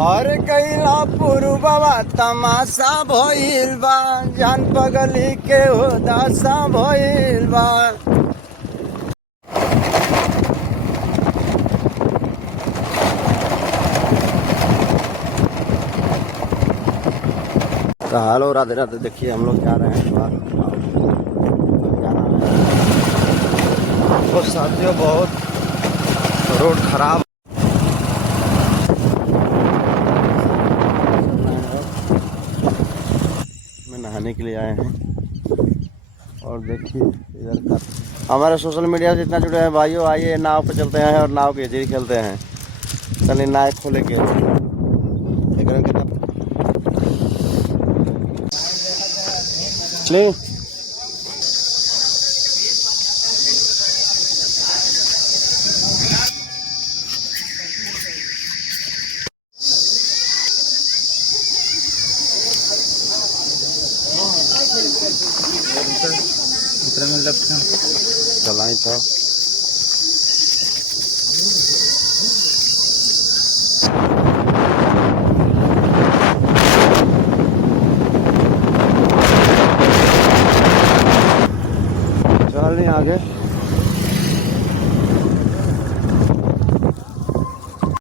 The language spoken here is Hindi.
और कैला पुरबवा तमाशा भइल बा, जान पगली के उदासा भइल बा। तो हेलो, राधे राधे। देखिए हम लोग जा रहे हैं बाहर, जाना है। बहुत साथियों, बहुत रोड खराब में नहाने के लिए आए हैं। और देखिए इधर का हमारे सोशल मीडिया से इतना जुड़े हैं भाइयों, आइए नाव पे चलते हैं और नाव की हज़ीरी खेलते हैं। चलिए नाव खोले के चलिए। चलाएं तो चल नहीं आगे।